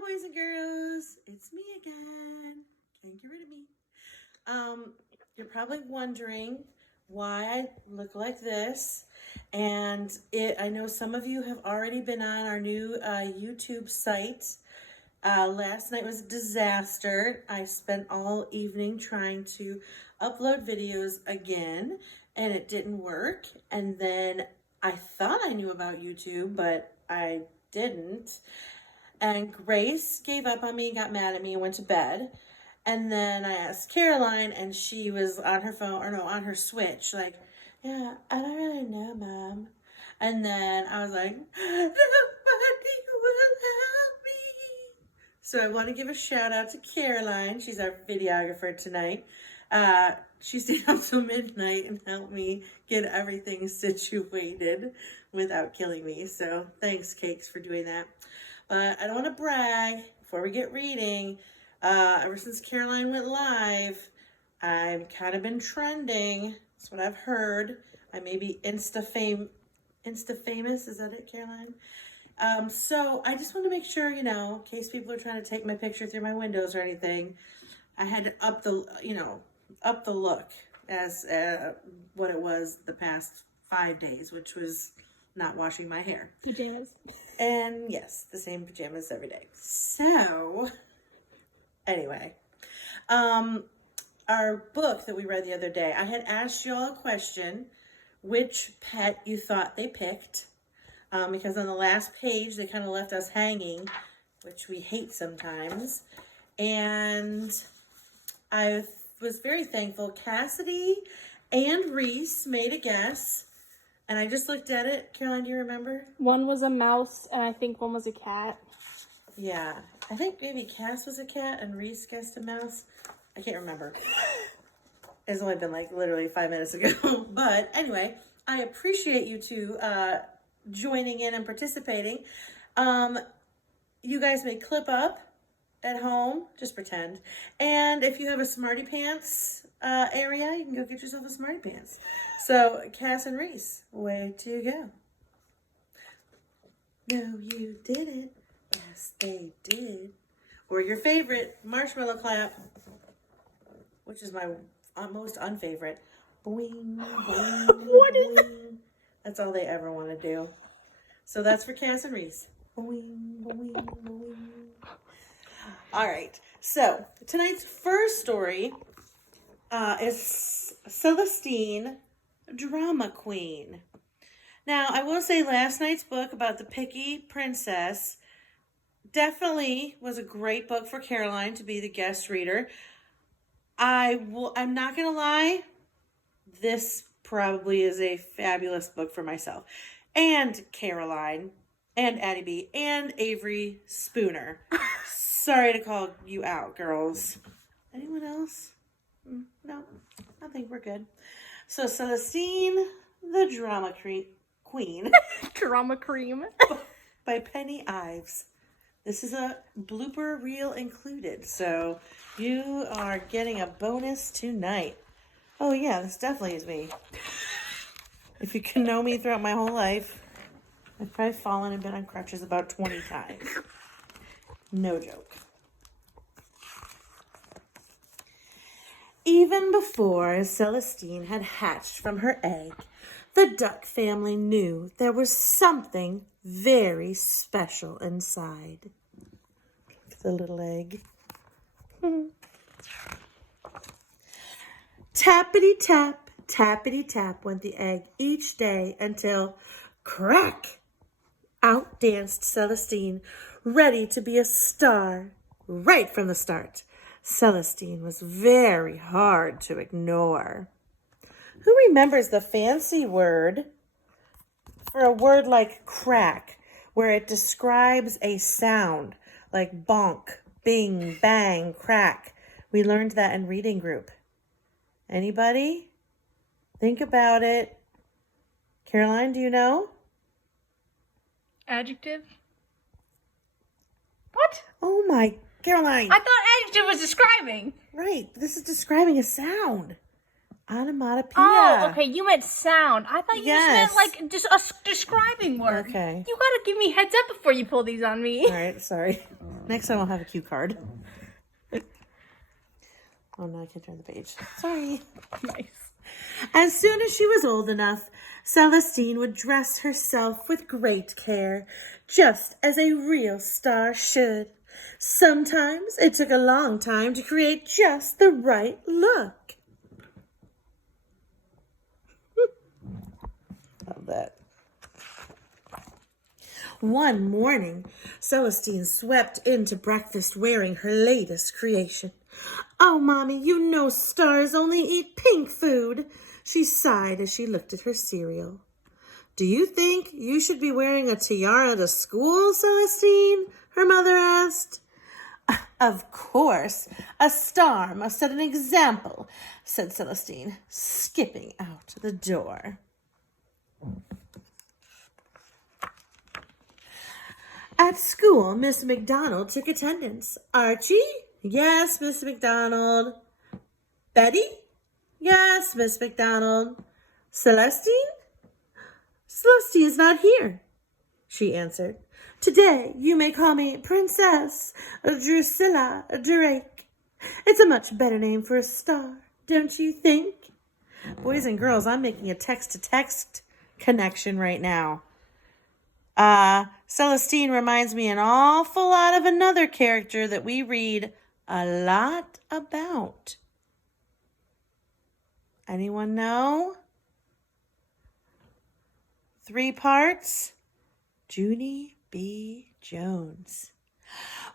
boys and girls, it's me again. Can't get rid of me. You're probably wondering why I look like this, and I know some of you have already been on our new YouTube site. Last night was a disaster. I spent all evening trying to upload videos again, and it didn't work. And then I thought I knew about YouTube, but I didn't. And Grace gave up on me and got mad at me and went to bed. And then I asked Caroline, and she was on her phone, or no, on her Switch, like, yeah, I don't really know, Mom. And then I was like, nobody will help me. So I want to give a shout out to Caroline. She's our videographer tonight. She stayed up till midnight and helped me get everything situated without killing me. So thanks, Cakes, for doing that. But I don't want to brag before we get reading. Ever since Caroline went live, I've kind of been trending. That's what I've heard. I may be Insta famous. Is that it, Caroline? So I just want to make sure, in case people are trying to take my picture through my windows or anything, I had to up the look as what it was the past 5 days, which was not washing my hair. Pajamas. And yes, the same pajamas every day. So anyway, our book that we read the other day, I had asked y'all a question, which pet you thought they picked, because on the last page, they kind of left us hanging, which we hate sometimes. And I was very thankful. Cassidy and Reese made a guess. And I just looked at it. Caroline, do you remember? One was a mouse, and I think one was a cat. Yeah. I think maybe Cass was a cat and Reese guessed a mouse. I can't remember. It's only been like literally 5 minutes ago. But anyway, I appreciate you two joining in and participating. You guys may clip up at home. Just pretend. And if you have a Smarty Pants area, you can go get yourself a Smarty Pants. So, Cass and Reese, way to go. No, you didn't. Yes, they did. Or your favorite, marshmallow clap, which is my most unfavorite. Boing, boing, What is boing. That's all they ever want to do. So that's for Cass and Reese. Boing, boing, boing. All right. So tonight's first story is Celestine, Drama Queen. Now, I will say last night's book about the picky princess definitely was a great book for Caroline to be the guest reader. I'm not going to lie, this probably is a fabulous book for myself. And Caroline, and Addie B, and Avery Spooner. Sorry to call you out, girls. Anyone else? No, I think we're good. So Celestine, the Drama Queen. Drama cream. By Penny Ives. This is a blooper reel included, so you are getting a bonus tonight. Oh yeah, this definitely is me. If you can know me throughout my whole life, I've probably fallen and been on crutches about 20 times. No joke. Even before Celestine had hatched from her egg, the duck family knew there was something very special inside. The little egg. Tappity tap went the egg each day until crack! Out danced Celestine, ready to be a star right from the start. Celestine was very hard to ignore. Who remembers the fancy word for a word like crack, where it describes a sound like bonk, bing, bang, crack? We learned that in reading group. Anybody? Think about it. Caroline, do you know? Adjective? What? Oh my, Caroline. I thought adjective was describing. Right, this is describing a sound. Onomatopoeia. Oh, okay. You meant sound. I thought you Yes. just meant like just a describing word. Okay. You gotta give me heads up before you pull these on me. All right, sorry. Next time I'll have a cue card. Oh, no, I can't turn the page. Sorry. Nice. As soon as she was old enough, Celestine would dress herself with great care, just as a real star should. Sometimes it took a long time to create just the right look. Love that. One morning, Celestine swept into breakfast wearing her latest creation. "Oh, Mommy, you know stars only eat pink food," she sighed as she looked at her cereal. "Do you think you should be wearing a tiara to school, Celestine?" her mother asked. "Of course, a star must set an example," said Celestine, skipping out the door. At school, Miss McDonald took attendance. "Archie?" "Yes, Miss McDonald." "Betty?" "Yes, Miss McDonald." "Celestine?" "Celestine is not here," she answered. "Today you may call me Princess Drusilla Drake. It's a much better name for a star, don't you think?" Boys and girls, I'm making a text-to-text connection right now. Celestine reminds me an awful lot of another character that we read a lot about. Anyone know? 3 parts? Junie B. Jones.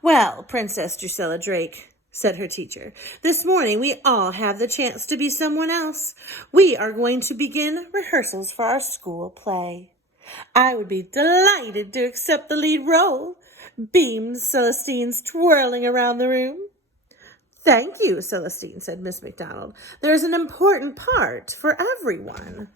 "Well, Princess Drusilla Drake," said her teacher, "this morning we all have the chance to be someone else. We are going to begin rehearsals for our school play. I would be delighted to accept the lead role," beamed Celestine's twirling around the room. "Thank you, Celestine," said Miss McDonald. "There's an important part for everyone."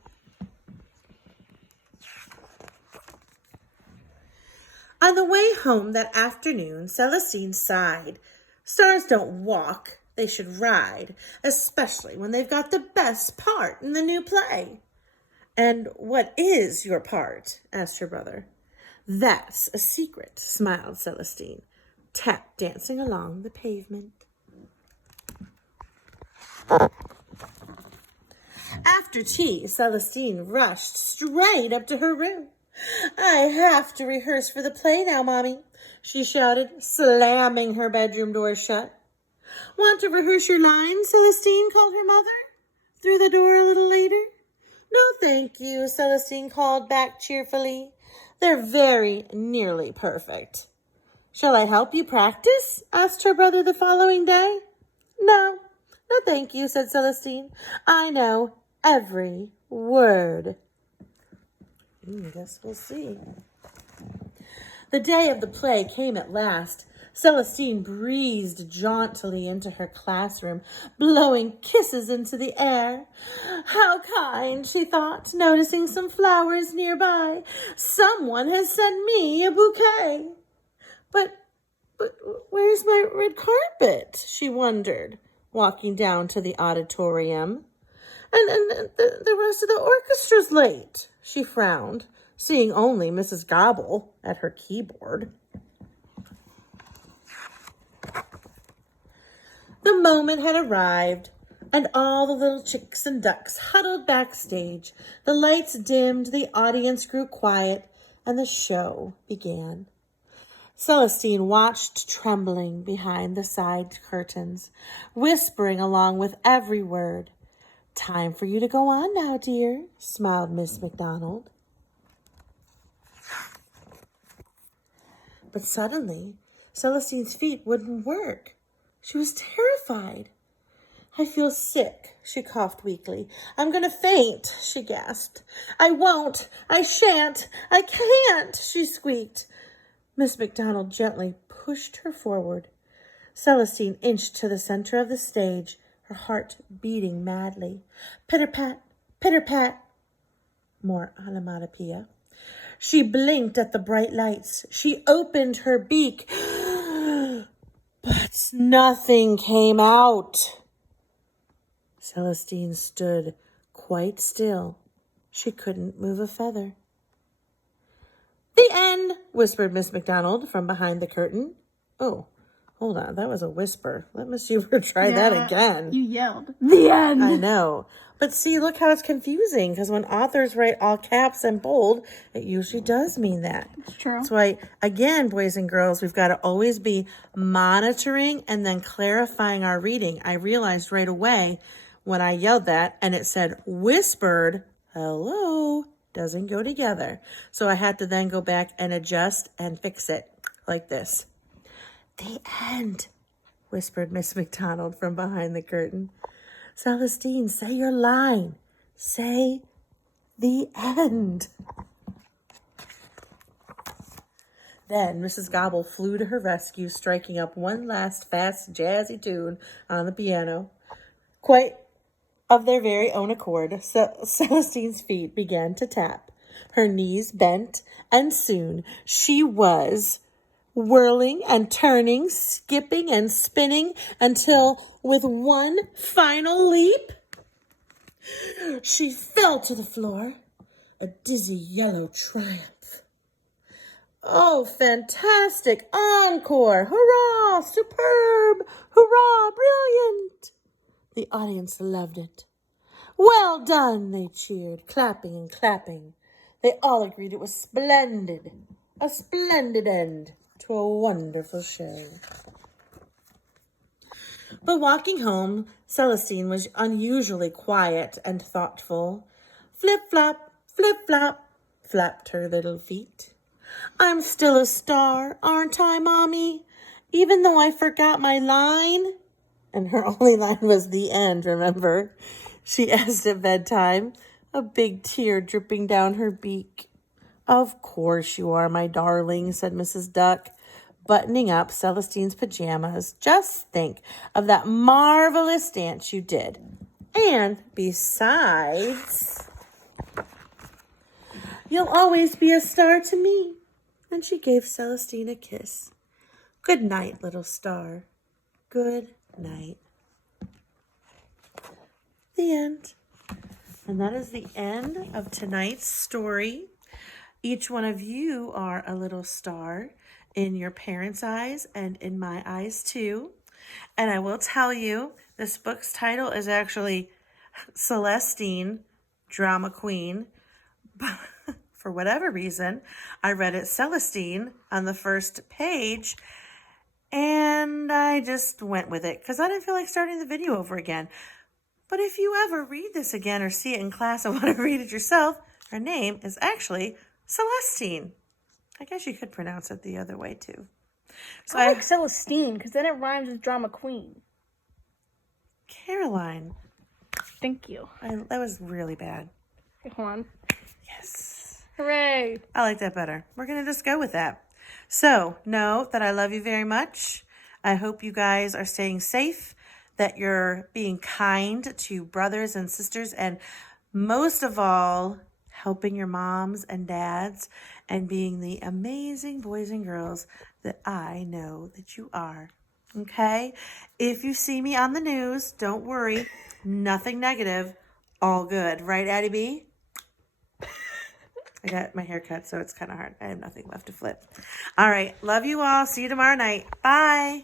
On the way home that afternoon, Celestine sighed. Stars don't walk, they should ride, especially when they've got the best part in the new play. "And what is your part?" asked her brother. "That's a secret," smiled Celestine, tap dancing along the pavement. After tea, Celestine rushed straight up to her room. "I have to rehearse for the play now, Mommy," she shouted, slamming her bedroom door shut. "Want to rehearse your lines?" Celestine called her mother through the door a little later. "No, thank you," Celestine called back cheerfully. "They're very nearly perfect." "Shall I help you practice?" asked her brother the following day. No, thank you," said Celestine. "I know every word." Guess we'll see. The day of the play came at last. Celestine breezed jauntily into her classroom, blowing kisses into the air. "How kind," she thought, noticing some flowers nearby. "Someone has sent me a bouquet." But where's my red carpet?" she wondered, walking down to the auditorium. And the rest of the orchestra's late," she frowned, seeing only Mrs. Gobble at her keyboard. The moment had arrived, and all the little chicks and ducks huddled backstage. The lights dimmed, the audience grew quiet, and the show began. Celestine watched, trembling behind the side curtains, whispering along with every word. "Time for you to go on now, dear," smiled Miss McDonald. But suddenly, Celestine's feet wouldn't work. She was terrified. "I feel sick," she coughed weakly. "I'm going to faint," she gasped. "I won't. I shan't. I can't," she squeaked. Miss McDonald gently pushed her forward. Celestine inched to the center of the stage, her heart beating madly. Pitter-pat, pitter-pat. More onomatopoeia. She blinked at the bright lights. She opened her beak. But nothing came out. Celestine stood quite still. She couldn't move a feather. "The end," whispered Miss McDonald from behind the curtain. Oh, hold on. That was a whisper. Let Miss Huber try that again. You yelled. The end. I know. But see, look how it's confusing, because when authors write all caps and bold, it usually does mean that. It's true. That's why, again, boys and girls, we've got to always be monitoring and then clarifying our reading. I realized right away when I yelled that and it said whispered, hello, doesn't go together. So I had to then go back and adjust and fix it like this. "The end," whispered Miss McDonald from behind the curtain. "Celestine, say your line. Say the end." Then Mrs. Gobble flew to her rescue, striking up one last fast, jazzy tune on the piano. Quite of their very own accord, Celestine's feet began to tap. Her knees bent, and soon she was whirling and turning, skipping and spinning, until with one final leap, she fell to the floor, a dizzy yellow triumph. "Oh, fantastic! Encore! Hurrah! Superb! Hurrah! Brilliant!" The audience loved it. "Well done!" they cheered, clapping and clapping. They all agreed it was splendid. A splendid end to a wonderful show. But walking home, Celestine was unusually quiet and thoughtful. Flip-flop, flip-flop, flapped her little feet. "I'm still a star, aren't I, Mommy? Even though I forgot my line?" And her only line was the end, remember? She asked at bedtime, a big tear dripping down her beak. "Of course you are, my darling," said Mrs. Duck, buttoning up Celestine's pajamas. "Just think of that marvelous dance you did. And besides, you'll always be a star to me." And she gave Celestine a kiss. "Good night, little star. Good night." The end. And that is the end of tonight's story. Each one of you are a little star in your parents' eyes and in my eyes too. And I will tell you, this book's title is actually Celestine, Drama Queen. But for whatever reason, I read it Celestine on the first page, and I just went with it because I didn't feel like starting the video over again. But if you ever read this again or see it in class and want to read it yourself, her name is actually Celestine. I guess you could pronounce it the other way too. So I like Celestine because then it rhymes with Drama Queen. Caroline. Thank you. That was really bad. Okay, hold on. Yes. Hooray. I like that better. We're going to just go with that. So know that I love you very much. I hope you guys are staying safe, that you're being kind to brothers and sisters, and most of all, helping your moms and dads and being the amazing boys and girls that I know that you are. Okay? If you see me on the news, don't worry. Nothing negative. All good. Right, Addie B? I got my hair cut, so it's kind of hard. I have nothing left to flip. All right. Love you all. See you tomorrow night. Bye.